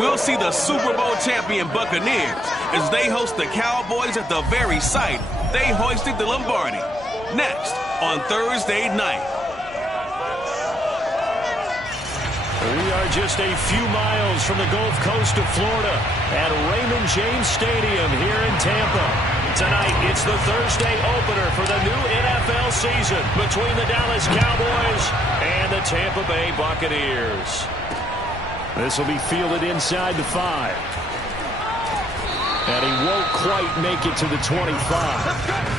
We'll see the Super Bowl champion Buccaneers as they host the Cowboys at the very site they hoisted the Lombardi. Next on Thursday night. We are just a few miles from the Gulf Coast of Florida at Raymond James Stadium here in Tampa. Tonight, it's the Thursday opener for the new NFL season between the Dallas Cowboys and the Tampa Bay Buccaneers. This will be fielded inside the 5. And he won't quite make it to the 25.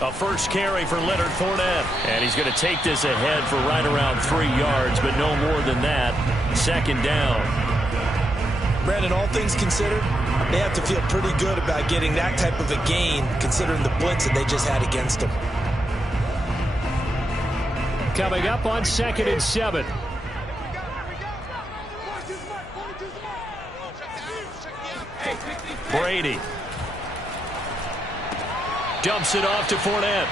A first carry for Leonard Fournette. And he's going to take this ahead for right around 3 yards, but no more than that. Second down. Brandon, all things considered, they have to feel pretty good about getting that type of a gain, considering the blitz that they just had against them. Coming up on 2nd and 7. Brady. Dumps it off to Fournette.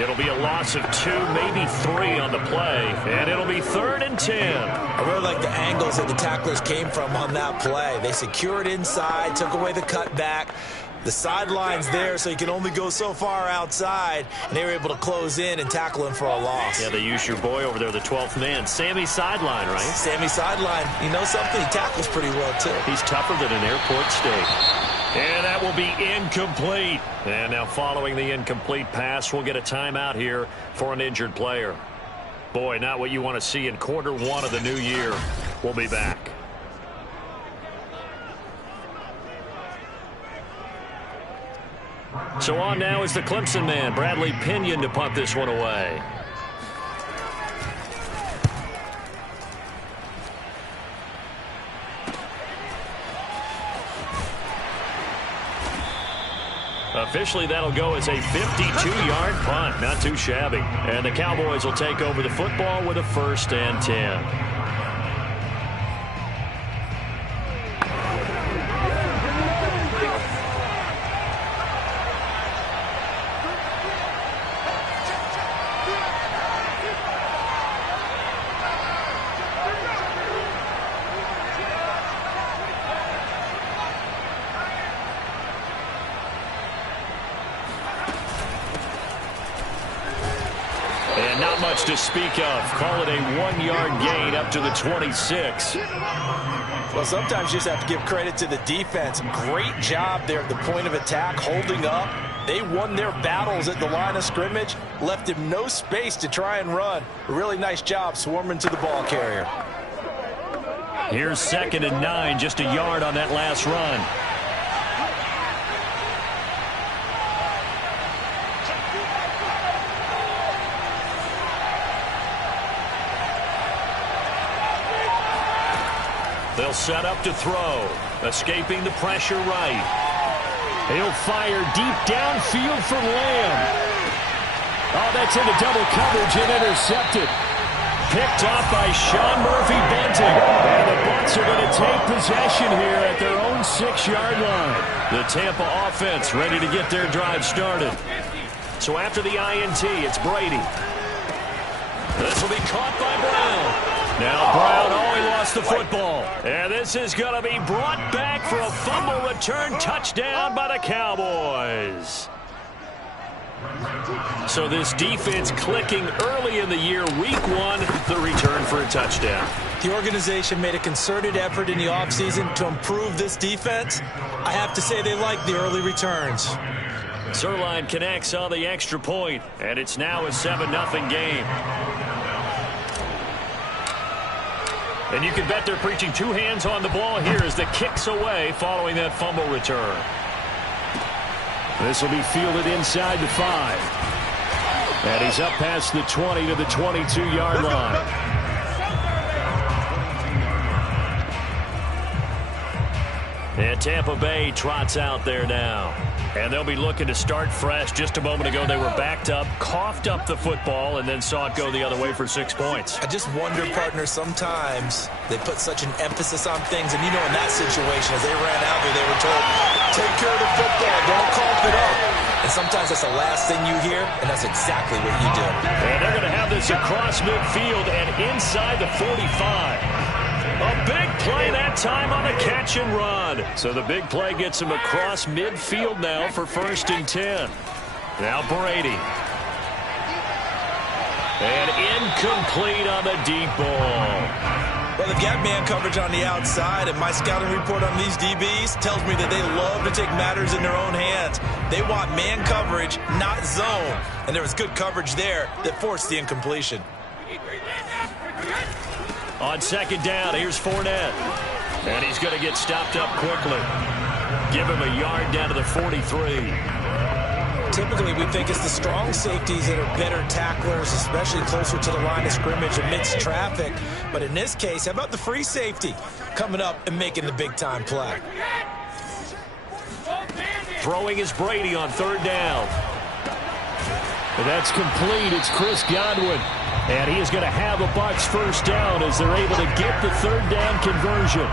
It'll be a loss of 2, maybe 3 on the play. And it'll be 3rd and 10. I really like the angles that the tacklers came from on that play. They secured inside, took away the cutback. The sideline's there, so you can only go so far outside. And they were able to close in and tackle him for a loss. Yeah, they used your boy over there, the 12th man. Sammy Sideline, right? Sammy Sideline. You know something? He tackles pretty well, too. He's tougher than an airport steak. And that will be incomplete. And now following the incomplete pass, we'll get a timeout here for an injured player. Boy, not what you want to see in quarter 1 of the new year. We'll be back. So on now is the Clemson man, Bradley Pinion, to punt this one away. Officially, that'll go as a 52-yard punt. Not too shabby. And the Cowboys will take over the football with a 1st and 10. Not much to speak of. Call it a 1-yard gain up to the 26. Well, sometimes you just have to give credit to the defense. Great job there at the point of attack, holding up. They won their battles at the line of scrimmage, left him no space to try and run. A really nice job swarming to the ball carrier. Here's 2nd and 9, just a yard on that last run. They'll set up to throw. Escaping the pressure right. He'll fire deep downfield for Lamb. Oh, that's into double coverage and intercepted. Picked off by Sean Murphy-Bunting. And the Bucs are going to take possession here at their own 6-yard line. The Tampa offense ready to get their drive started. So after the INT, it's Brady. This will be caught by Brown. Now Brown, he lost the football. And this is going to be brought back for a fumble return touchdown by the Cowboys. So this defense clicking early in the year, week 1, the return for a touchdown. The organization made a concerted effort in the offseason to improve this defense. I have to say they like the early returns. Zerline connects on the extra point, and it's now a 7-0 game. And you can bet they're preaching 2 hands on the ball here as the kick's away following that fumble return. This will be fielded inside the 5. And he's up past the 20 to the 22-yard line. And Tampa Bay trots out there now. And they'll be looking to start fresh. Just a moment ago, they were backed up, coughed up the football, and then saw it go the other way for 6 points. I just wonder, partner, sometimes they put such an emphasis on things. And, you know, in that situation, as they ran out there, they were told, take care of the football, don't cough it up. And sometimes that's the last thing you hear, and that's exactly what you do. And they're going to have this across midfield and inside the 45. A big play that time on a catch and run. So the big play gets him across midfield now for 1st and 10. Now Brady. And incomplete on the deep ball. Well, they've got man coverage on the outside, and my scouting report on these DBs tells me that they love to take matters in their own hands. They want man coverage, not zone. And there was good coverage there that forced the incompletion. On 2nd down, here's Fournette. And he's going to get stopped up quickly. Give him a yard down to the 43. Typically, we think it's the strong safeties that are better tacklers, especially closer to the line of scrimmage amidst traffic. But in this case, how about the free safety coming up and making the big-time play? Throwing is Brady on 3rd down. And that's complete. It's Chris Godwin. And he is going to have a Bucs 1st down as they're able to get the 3rd down conversion.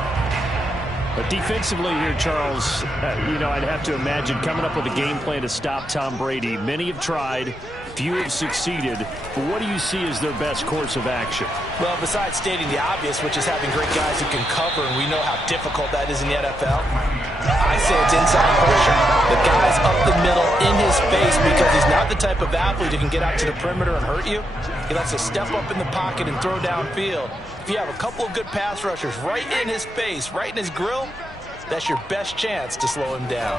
But defensively here, Charles, I'd have to imagine coming up with a game plan to stop Tom Brady. Many have tried. Few have succeeded. But what do you see as their best course of action? Well, besides stating the obvious, which is having great guys who can cover, and we know how difficult that is in the NFL, I say it's inside pressure. The guy's up the middle in his face because he's not the type of athlete who can get out to the perimeter and hurt you. He likes to step up in the pocket and throw downfield. If you have a couple of good pass rushers right in his face, right in his grill, that's your best chance to slow him down.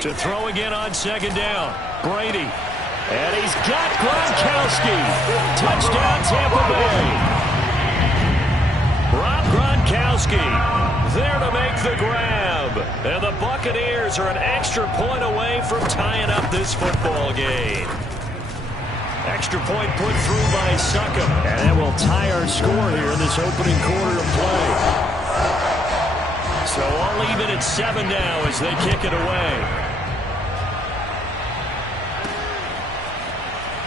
To throw again on 2nd down, Brady. And he's got Gronkowski. Touchdown, Tampa Bay. Rob Gronkowski there to make the grab. And the Buccaneers are an extra point away from tying up this football game. Extra point put through by Succop. And that will tie our score here in this opening quarter of play. So all even at 7 now as they kick it away.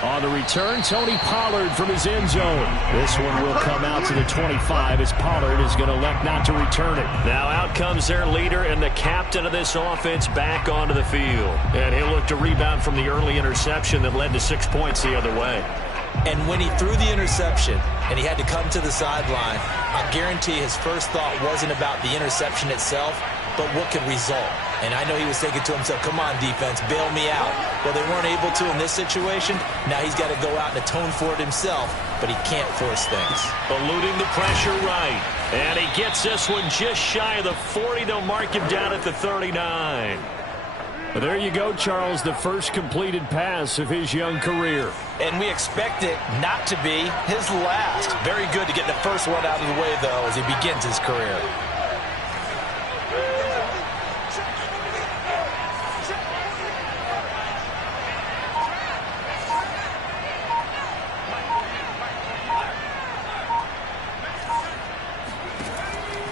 On the return, Tony Pollard from his end zone. This one will come out to the 25 as Pollard is going to elect not to return it. Now out comes their leader and the captain of this offense back onto the field. And he'll look to rebound from the early interception that led to 6 points the other way. And when he threw the interception and he had to come to the sideline, I guarantee his first thought wasn't about the interception itself, but what could result. And I know he was thinking to himself, come on, defense, bail me out. Well, they weren't able to in this situation. Now he's got to go out and atone for it himself, but he can't force things. Eluding the pressure right. And he gets this one just shy of the 40. They'll mark him down at the 39. Well, there you go, Charles, the first completed pass of his young career. And we expect it not to be his last. Very good to get the first one out of the way, though, as he begins his career.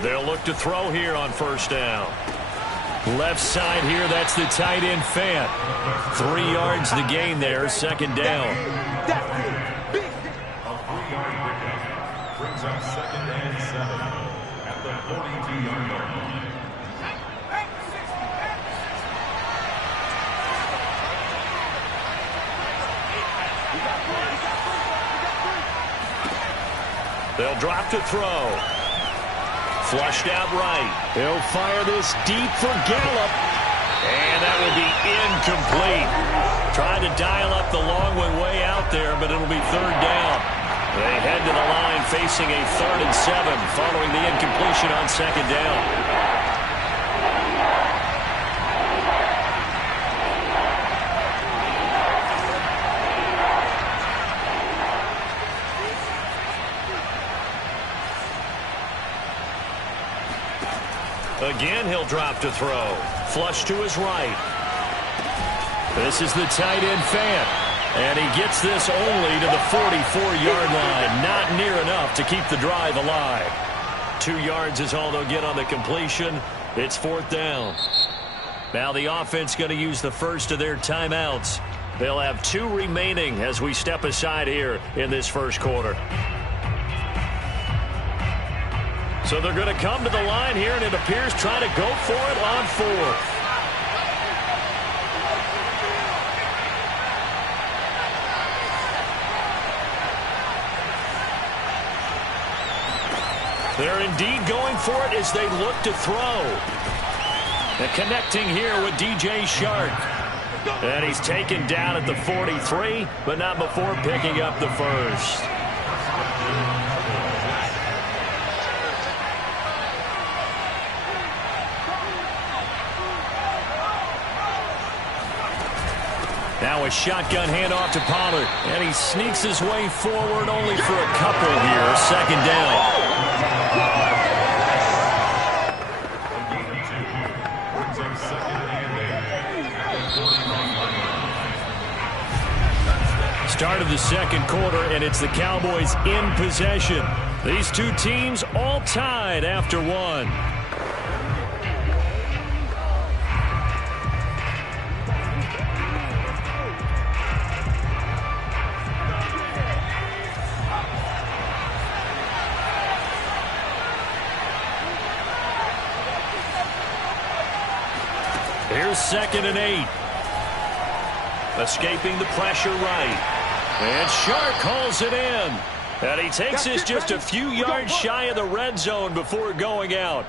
They'll look to throw here on 1st down. Left side here, that's the tight end Fant. 3 yards to gain there, 2nd down. A 3-yard pickup brings up 2nd and 7 at the 42-yard line. They'll drop to throw. Flushed out right. He'll fire this deep for Gallup. And that will be incomplete. Trying to dial up the long one way out there, but it'll be 3rd down. They head to the line facing a 3rd and 7 following the incompletion on 2nd down. Again, he'll drop to throw. Flush to his right. This is the tight end Fant. And he gets this only to the 44-yard line. Not near enough to keep the drive alive. 2 yards is all they'll get on the completion. It's 4th down. Now the offense going to use the first of their timeouts. They'll have 2 remaining as we step aside here in this first quarter. So they're going to come to the line here, and it appears trying to go for it on 4th. They're indeed going for it as they look to throw. And connecting here with DJ Shark. And he's taken down at the 43, but not before picking up the first. Now a shotgun handoff to Pollard. And he sneaks his way forward only for a couple here. Second down. Start of the second quarter, and it's the Cowboys in possession. These 2 teams all tied after 1. Here's 2nd and 8. Escaping the pressure right. And Shark hauls it in. And he takes this just a few yards shy of the red zone before going out.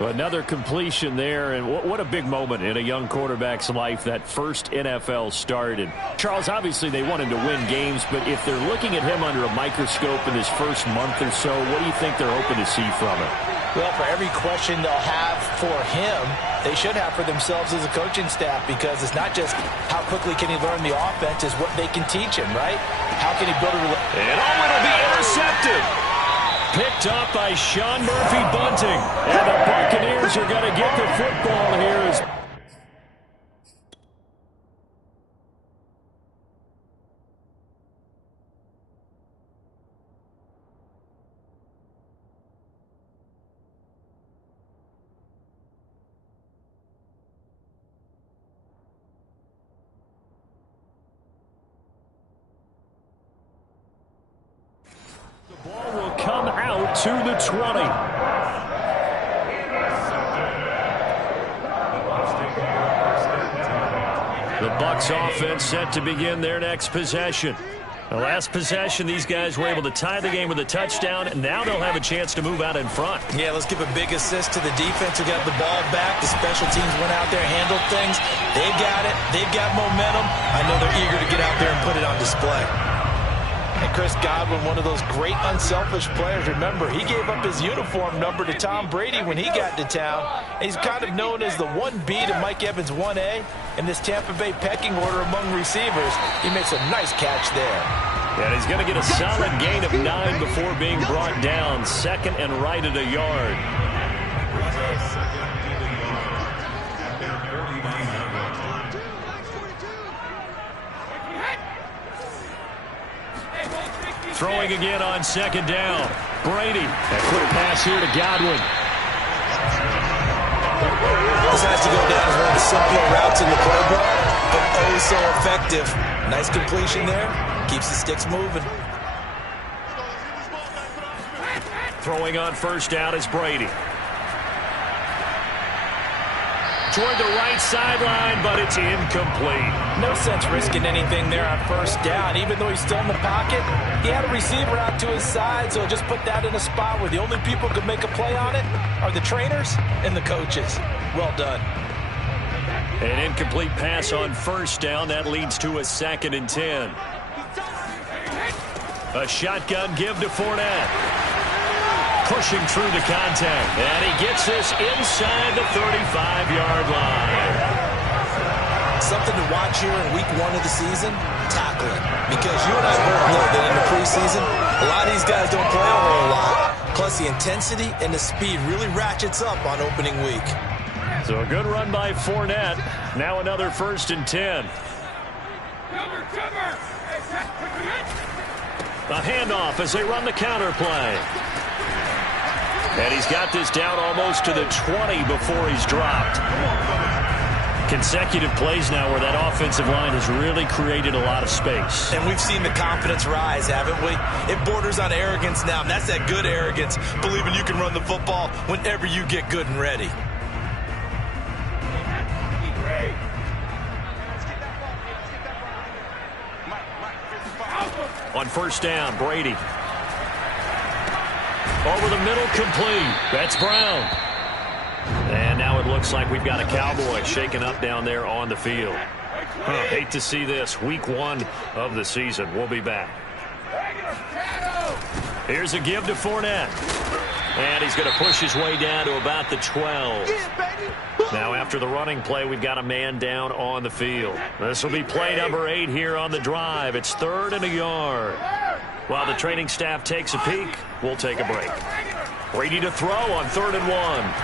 Another completion there, and what a big moment in a young quarterback's life, that first NFL start. And Charles, obviously they want him to win games, but if they're looking at him under a microscope in his first month or so, what do you think they're hoping to see from him? Well, for every question they'll have for him, they should have for themselves as a coaching staff, because it's not just how quickly can he learn the offense, it's what they can teach him, right? How can he build a relationship? And it'll be intercepted. Picked up by Sean Murphy-Bunting. And the Buccaneers are going to get the football here. The ball will come out to the 20. The Bucs offense set to begin their next possession. The last possession, these guys were able to tie the game with a touchdown, and now they'll have a chance to move out in front. Yeah, let's give a big assist to the defense who got the ball back. The special teams went out there, handled things. They've got it. They've got momentum. I know they're eager to get out there and put it on display. And Chris Godwin, one of those great unselfish players. Remember, he gave up his uniform number to Tom Brady when he got to town. And he's kind of known as the 1B to Mike Evans 1A in this Tampa Bay pecking order among receivers. He makes a nice catch there. And he's going to get a solid gain of 9 before being brought down. 2nd and right at a yard. Throwing again on 2nd down. Brady. A quick pass here to Godwin. This has to go down as one of the simpler routes in the playbook, but oh so effective. Nice completion there. Keeps the sticks moving. Throwing on 1st down is Brady. Toward the right sideline, but it's incomplete. No sense risking anything there on 1st down. Even though he's still in the pocket, he had a receiver out to his side, so just put that in a spot where the only people who could make a play on it are the trainers and the coaches. Well done. An incomplete pass on 1st down. That leads to a 2nd and 10. A shotgun give to Fournette. Pushing through the contact. And he gets this inside the 35-yard line. Something to watch here in week 1 of the season, tackling. Because you and I both know that in the preseason, a lot of these guys don't play a whole lot. Plus the intensity and the speed really ratchets up on opening week. So a good run by Fournette. Now another 1st and 10. A handoff as they run the counter play. And he's got this down almost to the 20 before he's dropped. Consecutive plays now where that offensive line has really created a lot of space. And we've seen the confidence rise, haven't we? It borders on arrogance now, and that's that good arrogance, believing you can run the football whenever you get good and ready. On first down, Brady. Over the middle, complete. That's Brown. And now it looks like we've got a Cowboy shaken up down there on the field. Hate to see this. Week 1 of the season. We'll be back. Here's a give to Fournette. And he's going to push his way down to about the 12. Now after the running play, we've got a man down on the field. This will be play number 8 here on the drive. It's 3rd and a yard. While the training staff takes a peek, we'll take a break. Brady to throw on 3rd and 1.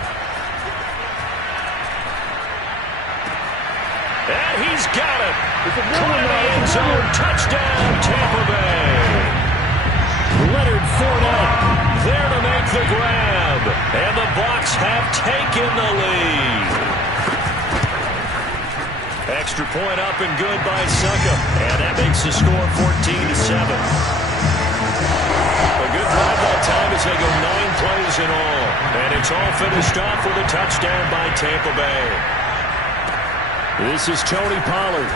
And he's got it. Caught in the end zone. Touchdown, Tampa Bay. Leonard Fournette there to make the grab. And the Bucs have taken the lead. Extra point up and good by Succa. And that makes the score 14-7. A good drive that time as they go 9 plays in all. And it's all finished off with a touchdown by Tampa Bay. This is Tony Pollard.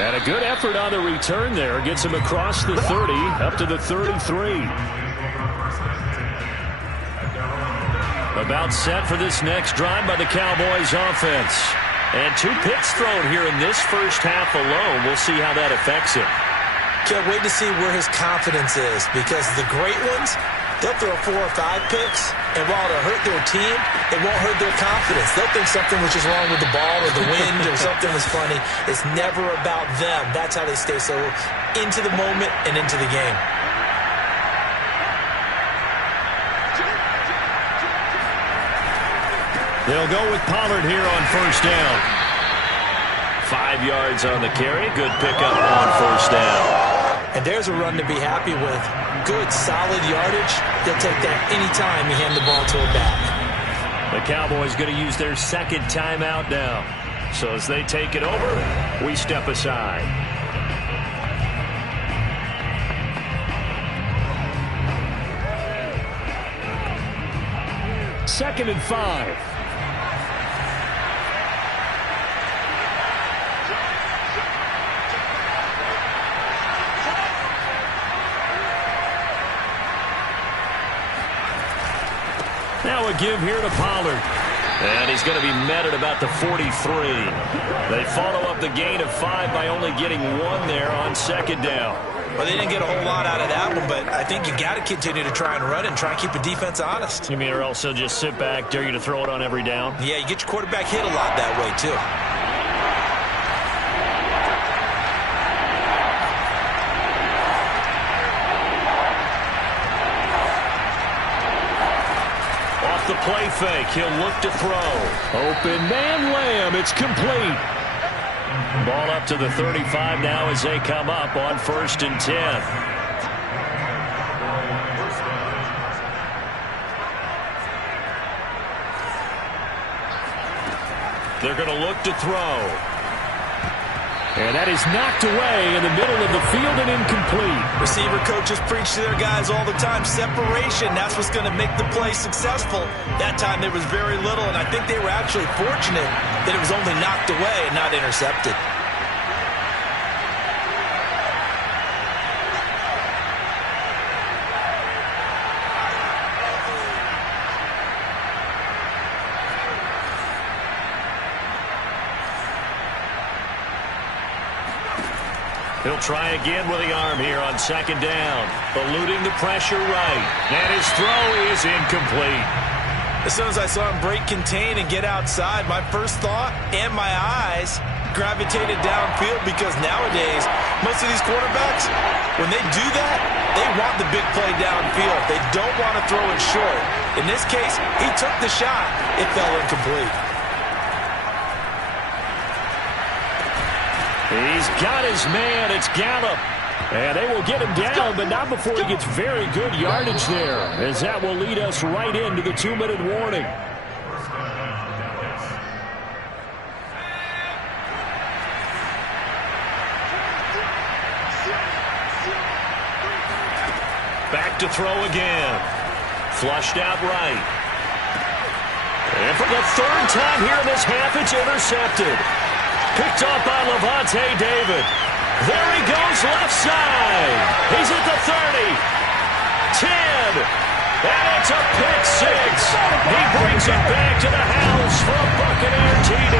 And a good effort on the return there. Gets him across the 30, up to the 33. About set for this next drive by the Cowboys offense. And 2 picks thrown here in this first half alone. We'll see how that affects him. Can't wait to see where his confidence is, because the great ones, they'll throw 4 or 5 picks, and while it'll hurt their team, it won't hurt their confidence. They'll think something was just wrong with the ball or the wind or something was funny. It's never about them. That's how they stay so into the moment and into the game. They'll go with Pollard here on first down. 5 yards on the carry. Good pickup on first down. And there's a run to be happy with. Good, solid yardage. They'll take that anytime you hand the ball to a back. The Cowboys going to use their second timeout now. So as they take it over, we step aside. Second and 5. Now a give here to Pollard. And he's going to be met at about the 43. They follow up the gain of 5 by only getting 1 there on second down. Well, they didn't get a whole lot out of that one, but I think you got to continue to try and run and try and keep the defense honest. You mean or else they'll just sit back, dare you to throw it on every down? Yeah, you get your quarterback hit a lot that way, too. The play fake. He'll look to throw. Open man Lamb. It's complete. Ball up to the 35 now as they come up on 1st and 10. They're going to look to throw. And that is knocked away in the middle of the field and incomplete. Receiver coaches preach to their guys all the time. Separation, that's what's going to make the play successful. That time there was very little, and I think they were actually fortunate that it was only knocked away and not intercepted. He'll try again with the arm here on second down. Eluding the pressure right. And his throw is incomplete. As soon as I saw him break contain and get outside, my first thought and my eyes gravitated downfield, because nowadays, most of these quarterbacks, when they do that, they want the big play downfield. They don't want to throw it short. In this case, he took the shot. It fell incomplete. He's got his man. It's Gallup. And they will get him down, but not before he gets very good yardage there, as that will lead us right into the 2-minute warning. Back to throw again. Flushed out right. And for the third time here in this half, it's intercepted. Picked off by Levante David. There he goes left side. He's at the 30. 10. And it's a pick six. He brings it back to the house for a Buccaneer TD.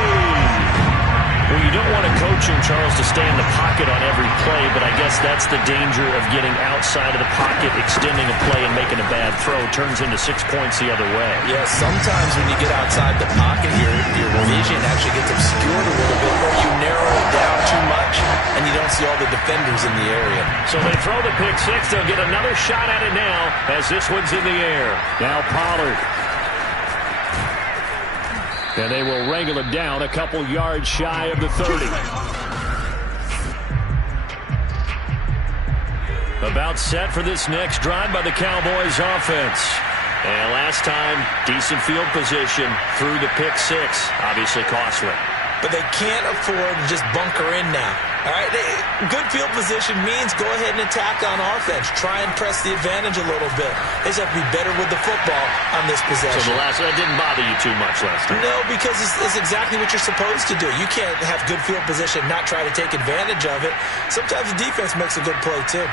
Well, you don't want a coach in Charles to stay in the pocket on every play, but I guess that's the danger of getting outside of the pocket, extending a play and making a bad throw. Turns into 6 points the other way. Yeah, sometimes when you get outside the pocket, your vision actually gets obscured a little bit, or you narrow it down too much, and you don't see all the defenders in the area. So they throw the pick six. They'll get another shot at it now as this one's in the air. Now Pollard. And they will wrangle it down a couple yards shy of the 30. About set for this next drive by the Cowboys offense. And last time, decent field position through the pick six. Obviously costly. But they can't afford to just bunker in now. All right, good field position means go ahead and attack on offense. Try and press the advantage a little bit. They just have to be better with the football on this possession. So that didn't bother you too much last time? No, because it's exactly what you're supposed to do. You can't have good field position and not try to take advantage of it. Sometimes the defense makes a good play, too.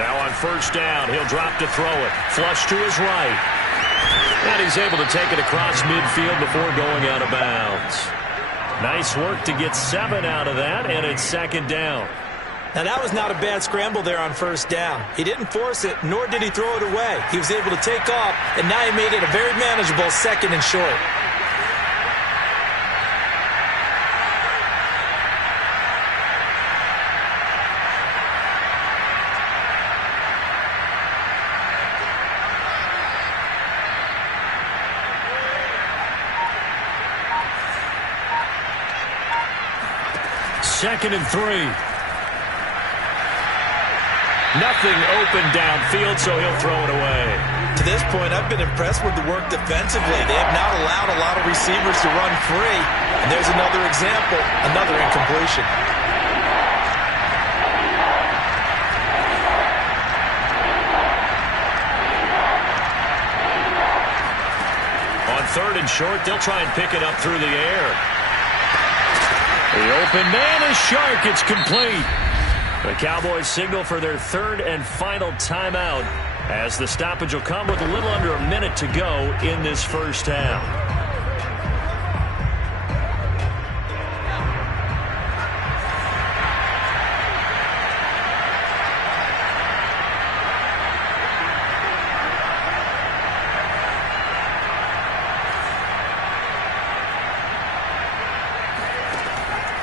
Now on first down, he'll drop to throw it. Flush to his right. And he's able to take it across midfield before going out of bounds. Nice work to get 7 out of that, and it's second down. Now, that was not a bad scramble there on first down. He didn't force it, nor did he throw it away. He was able to take off, and now he made it a very manageable second and short. Second and 3. Nothing open downfield, so he'll throw it away. To this point, I've been impressed with the work defensively. They have not allowed a lot of receivers to run free. And there's another example, another incompletion. On third and short, they'll try and pick it up through the air. The open man is Shark. It's complete. The Cowboys signal for their third and final timeout as the stoppage will come with a little under a minute to go in this first half.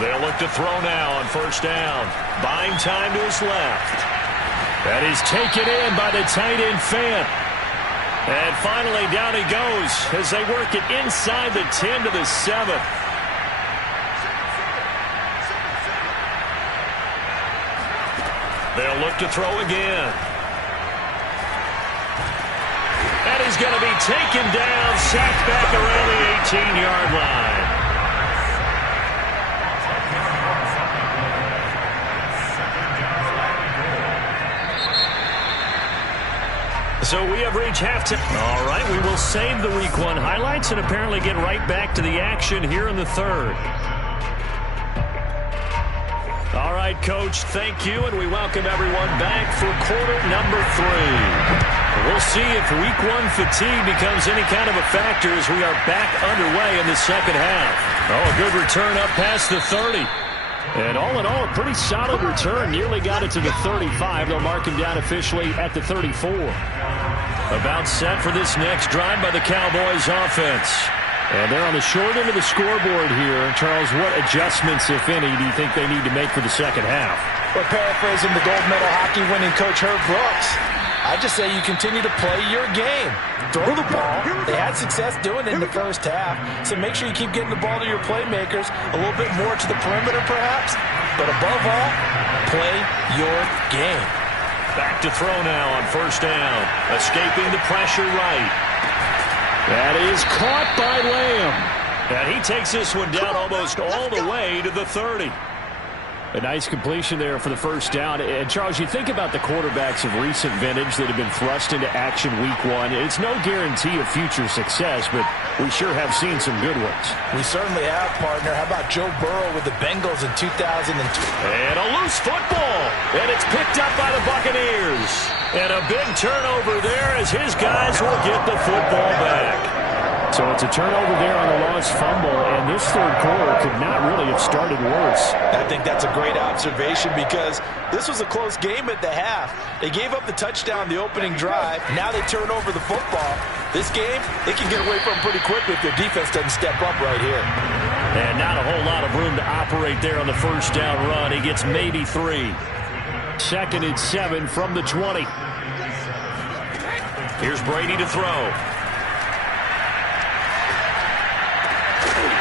They'll look to throw now on first down. Buying time to his left. That is taken in by the tight end Fant. And finally down he goes as they work it inside the 10 to the 7. They'll look to throw again. And he's going to be taken down, sacked back around the 18-yard line. So we have reached halftime. All right, we will save the Week 1 highlights and apparently get right back to the action here in the third. All right, Coach, thank you, and we welcome everyone back for quarter number 3. We'll see if Week 1 fatigue becomes any kind of a factor as we are back underway in the second half. Oh, a good return up past the 30. And all in all, a pretty solid return. Nearly got it to the 35. They'll mark him down officially at the 34. About set for this next drive by the Cowboys offense. And they're on the short end of the scoreboard here. Charles, what adjustments, if any, do you think they need to make for the second half? Well, paraphrasing the gold medal hockey winning coach Herb Brooks, I just say you continue to play your game. Throw the ball. They had success doing it in the first half, so make sure you keep getting the ball to your playmakers, a little bit more to the perimeter perhaps, but above all, play your game. Back to throw now on first down. Escaping the pressure right. That is caught by Lamb. And he takes this one down almost all the way to the 30. A nice completion there for the first down. And, Charles, you think about the quarterbacks of recent vintage that have been thrust into action week one. It's no guarantee of future success, but we sure have seen some good ones. We certainly have, partner. How about Joe Burrow with the Bengals in 2002? And a loose football. And it's picked up by the Buccaneers. And a big turnover there as his guys will get the football back. So it's a turnover there on a lost fumble, and this third quarter could not really have started worse. I think that's a great observation because this was a close game at the half. They gave up the touchdown the opening drive. Now they turn over the football. This game, they can get away from pretty quickly if their defense doesn't step up right here. And not a whole lot of room to operate there on the first down run. He gets maybe 3. 2nd and 7 from the 20. Here's Brady to throw.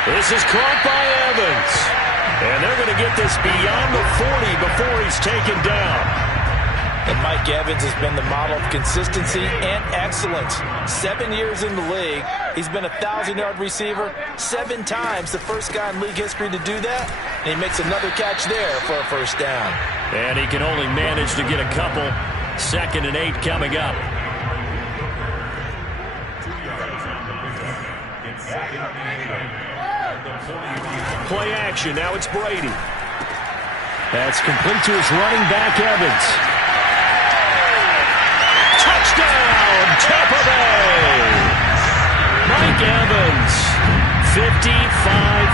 This is caught by Evans. And they're going to get this beyond the 40 before he's taken down. And Mike Evans has been the model of consistency and excellence. 7 years in the league. He's been a 1,000-yard receiver 7 times, the first guy in league history to do that. And he makes another catch there for a first down. And he can only manage to get a couple. 2nd and 8 coming up. Play action. Now it's Brady. That's complete to his running back, Evans. Touchdown, Tampa Bay! Mike Evans, 55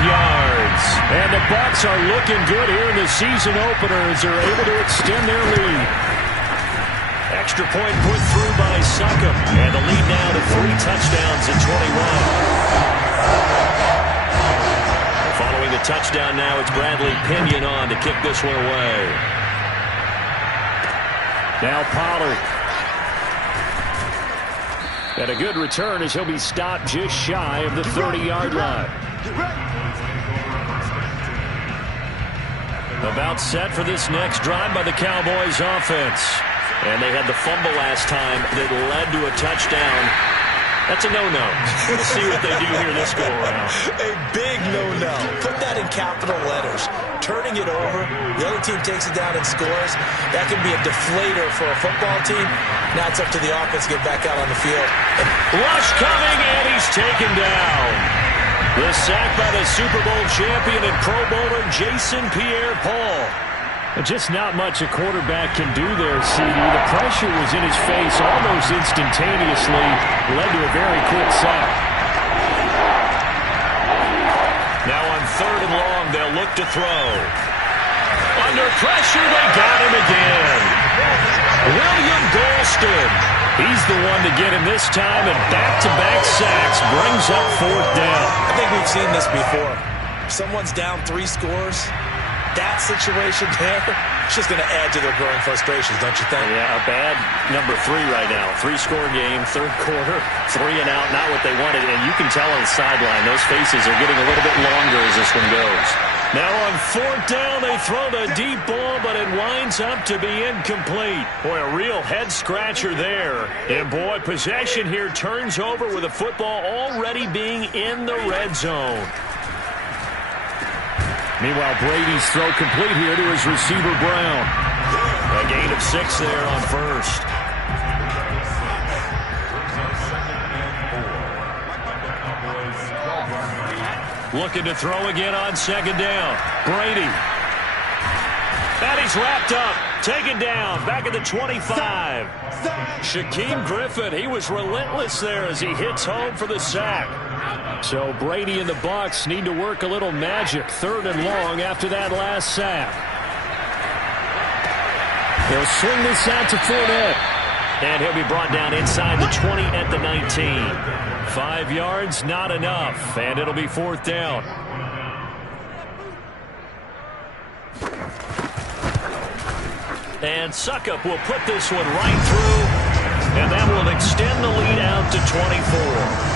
yards. And the Bucs are looking good here in the season opener as they're able to extend their lead. Extra point put through by Succop. And the lead now to 3 touchdowns in 21. Following the touchdown now, it's Bradley Pinion on to kick this one away. Now Pollard. And a good return as he'll be stopped just shy of the 30-yard line. About set for this next drive by the Cowboys offense. And they had the fumble last time that led to a touchdown. That's a no-no. We'll see what they do here this go-around. A big no-no. Put that in capital letters. Turning it over, the other team takes it down and scores. That can be a deflator for a football team. Now it's up to the offense to get back out on the field. Rush coming, and he's taken down. The sack by the Super Bowl champion and Pro Bowler Jason Pierre-Paul. Just not much a quarterback can do there, CD. The pressure was in his face almost instantaneously. Led to a very quick sack. Now on 3rd and long, they'll look to throw. Under pressure, they got him again. William Golston. He's the one to get him this time, and back-to-back sacks brings up 4th down. I think we've seen this before. Someone's down 3 scores. That situation there, it's just going to add to their growing frustrations, don't you think? Yeah, a bad number 3 right now. 3-score game, 3rd quarter, 3 and out, not what they wanted. And you can tell on the sideline, those faces are getting a little bit longer as this one goes. Now on 4th down, they throw the deep ball, but it winds up to be incomplete. Boy, a real head-scratcher there. And boy, possession here turns over with the football already being in the red zone. Meanwhile, Brady's throw complete here to his receiver, Brown. A gain of 6 there on 1st. Looking to throw again on 2nd down. Brady. And he's wrapped up. Taken down. Back at the 25. Shaquem Griffin, he was relentless there as he hits home for the sack. So Brady and the Bucs need to work a little magic. 3rd and long after that last sack. They'll swing this out to Fournette. And he'll be brought down inside the 20 at the 19. 5 yards, not enough. And it'll be 4th down. And Succop will put this one right through. And that will extend the lead out to 24.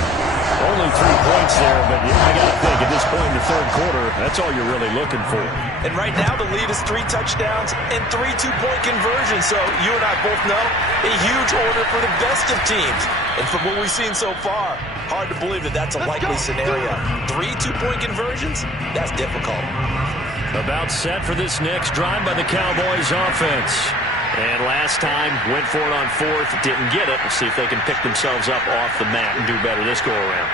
Only 3 points there, but I got to think at this point in the 3rd quarter, that's all you're really looking for. And right now the lead is 3 touchdowns and 3 two-point conversions. So you and I both know a huge order for the best of teams. And from what we've seen so far, hard to believe that that's a likely scenario. 3 two-point conversions? That's difficult. About set for this next drive by the Cowboys offense. And last time, went for it on fourth, didn't get it. We'll see if they can pick themselves up off the mat and do better this go-around.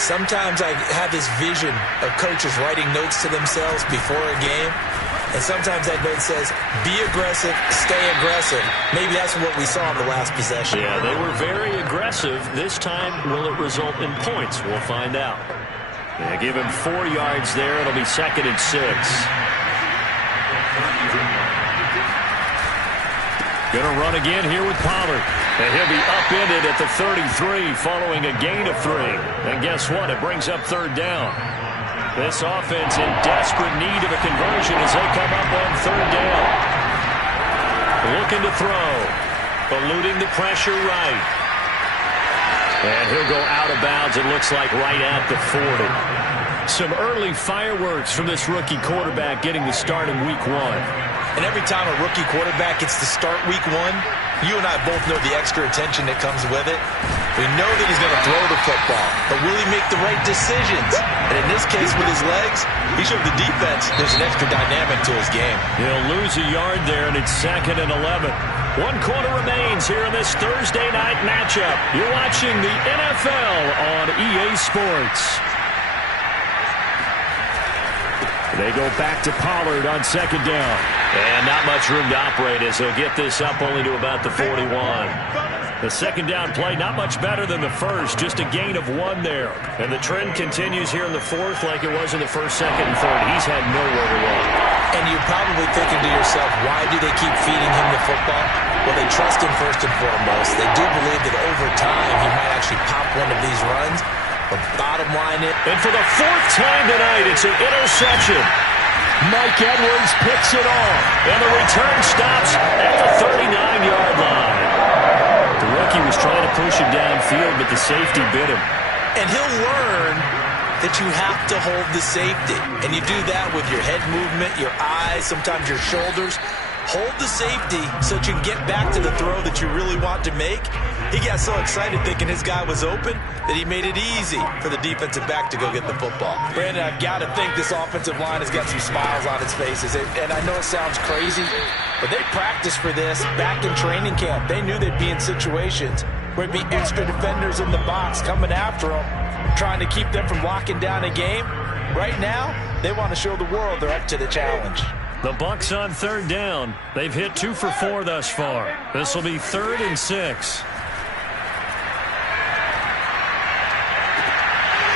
Sometimes I have this vision of coaches writing notes to themselves before a game. And sometimes that note says, be aggressive, stay aggressive. Maybe that's what we saw in the last possession. Yeah, they were very aggressive. This time, will it result in points? We'll find out. Yeah, give him 4 yards there. It'll be 2nd and 6. Going to run again here with Pollard. And he'll be upended at the 33 following a gain of 3. And guess what? It brings up 3rd down. This offense in desperate need of a conversion as they come up on 3rd down. Looking to throw. Eluding the pressure right. And he'll go out of bounds, it looks like, right at the 40. Some early fireworks from this rookie quarterback getting the start in Week 1. And every time a rookie quarterback gets to start Week 1, you and I both know the extra attention that comes with it. We know that he's going to throw the football, but will he make the right decisions? And in this case, with his legs, he showed the defense there's an extra dynamic to his game. He'll lose a yard there, and it's 2nd and 11. 1 quarter remains here in this Thursday night matchup. You're watching the NFL on EA Sports. They go back to Pollard on 2nd down. And not much room to operate as he'll get this up only to about the 41. The 2nd down play, not much better than the first, just a gain of 1 there. And the trend continues here in the 4th like it was in the 1st, 2nd, and 3rd. He's had nowhere to run. And you're probably thinking to yourself, why do they keep feeding him the football? Well, they trust him first and foremost. They do believe that over time he might actually pop one of these runs. But bottom line is... And for the 4th time tonight, it's an interception. Mike Edwards picks it off. And the return stops at the 39-yard line. The rookie was trying to push him downfield, but the safety bit him. And he'll learn that you have to hold the safety. And you do that with your head movement, your eyes, sometimes your shoulders. Hold the safety so that you can get back to the throw that you really want to make. He got so excited thinking his guy was open that he made it easy for the defensive back to go get the football. Brandon, I've got to think this offensive line has got some smiles on its faces. And I know it sounds crazy, but they practiced for this back in training camp. They knew they'd be in situations where it'd be extra defenders in the box coming after them, trying to keep them from locking down a game. Right now, they want to show the world they're up to the challenge. The Bucs on 3rd down. They've hit 2 for 4 thus far. This will be 3rd and 6.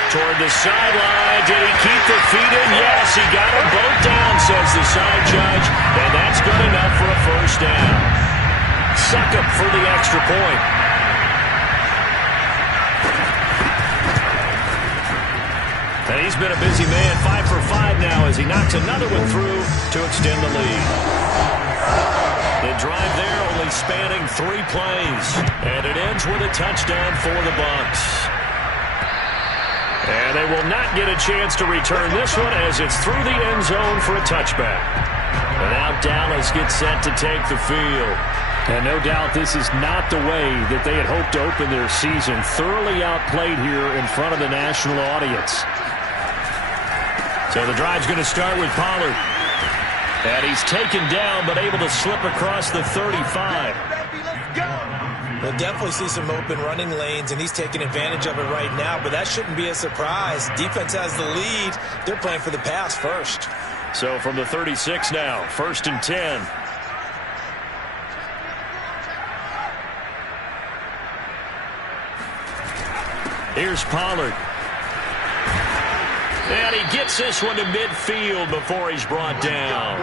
Toward the sideline. Did he keep the feet in? Yes, he got them both down, says the side judge. And that's good enough for a 1st down. Succop for the extra point. And he's been a busy man, 5 for 5 now as he knocks another one through to extend the lead. The drive there only spanning 3 plays. And it ends with a touchdown for the Bucs. And they will not get a chance to return this one as it's through the end zone for a touchback. And now Dallas gets set to take the field. And no doubt this is not the way that they had hoped to open their season. Thoroughly outplayed here in front of the national audience. So the drive's going to start with Pollard. And he's taken down but able to slip across the 35. We'll definitely see some open running lanes, and he's taking advantage of it right now, but that shouldn't be a surprise. Defense has the lead. They're playing for the pass first. So from the 36 now, 1st and 10. Here's Pollard. And he gets this one to midfield before he's brought down.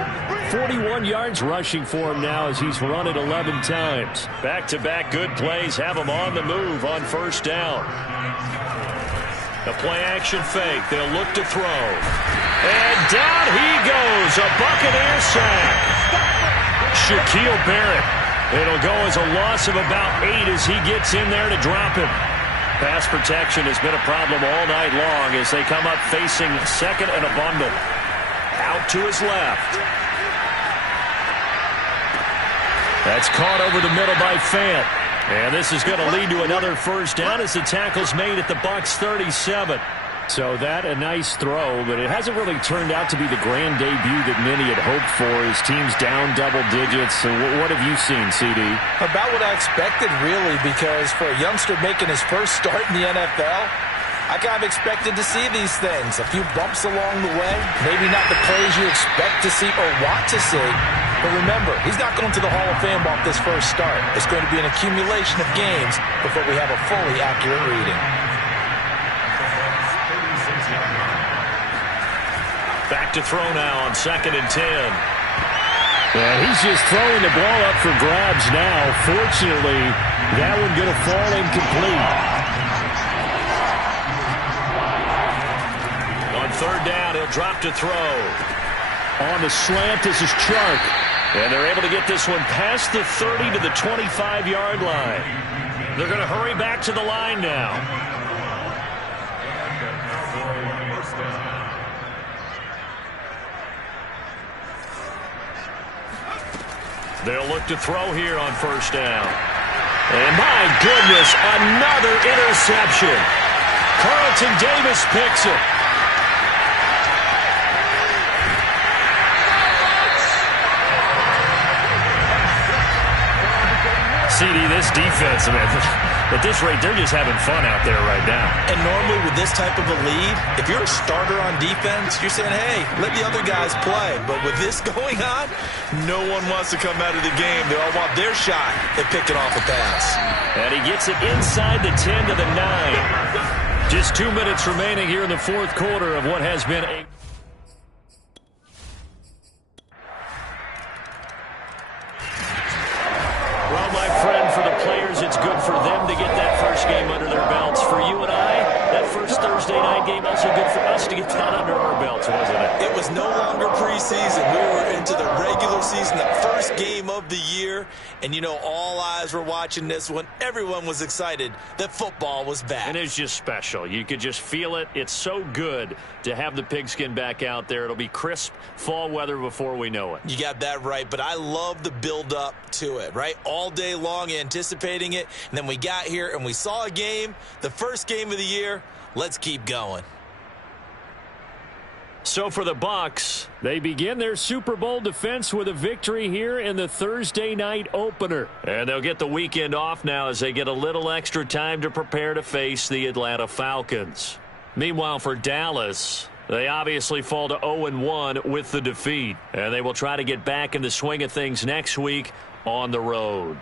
41 yards rushing for him now as he's run it 11 times. Back-to-back good plays have him on the move on 1st down. A play-action fake. They'll look to throw. And down he goes. A Buccaneer sack. Shaquille Barrett. It'll go as a loss of about 8 as he gets in there to drop him. Pass protection has been a problem all night long as they come up facing 2nd and a bundle. Out to his left. That's caught over the middle by Fant. And this is going to lead to another 1st down as the tackle's made at the Bucs 37. So that a nice throw, but it hasn't really turned out to be the grand debut that many had hoped for. His team's down double digits. So what have you seen, CD? About what I expected, really, because for a youngster making his first start in the NFL, I kind of expected to see these things. A few bumps along the way, maybe not the plays you expect to see or want to see. But remember, he's not going to the Hall of Fame off this first start. It's going to be an accumulation of games before we have a fully accurate reading. Back to throw now on 2nd and 10. Yeah, he's just throwing the ball up for grabs now. Fortunately, that one going to fall incomplete. On 3rd down, he'll drop to throw. On the slant, this is Chark. And they're able to get this one past the 30 to the 25-yard line. They're going to hurry back to the line now. They'll look to throw here on 1st down. And my goodness, another interception. Carlton Davis picks it. CD, this defense, man, at this rate, they're just having fun out there right now. And normally with this type of a lead, if you're a starter on defense, you're saying, hey, let the other guys play. But with this going on, no one wants to come out of the game. They all want their shot at picking off a pass. And he gets it inside the 10 to the 9. Just 2 minutes remaining here in the 4th quarter of what has been a... Well, my friend, for the players, it's good for them to get that first game under their belts. For you and I, that first Thursday night game, also good for us to get that under our belts, wasn't it? It was no longer preseason. We were into the regular season, the first game of the year. And, you know, all eyes were watching this one. Everyone was excited that football was back. And it's just special. You could just feel it. It's so good to have the pigskin back out there. It'll be crisp fall weather before we know it. You got that right, but I love the build-up to it, right? All day long anticipating it, and then we got here and we saw a game, the first game of the year. Let's keep going. So for the Bucs, they begin their Super Bowl defense with a victory here in the Thursday night opener. And they'll get the weekend off now as they get a little extra time to prepare to face the Atlanta Falcons. Meanwhile, for Dallas, they obviously fall to 0-1 with the defeat. And they will try to get back in the swing of things next week on the road.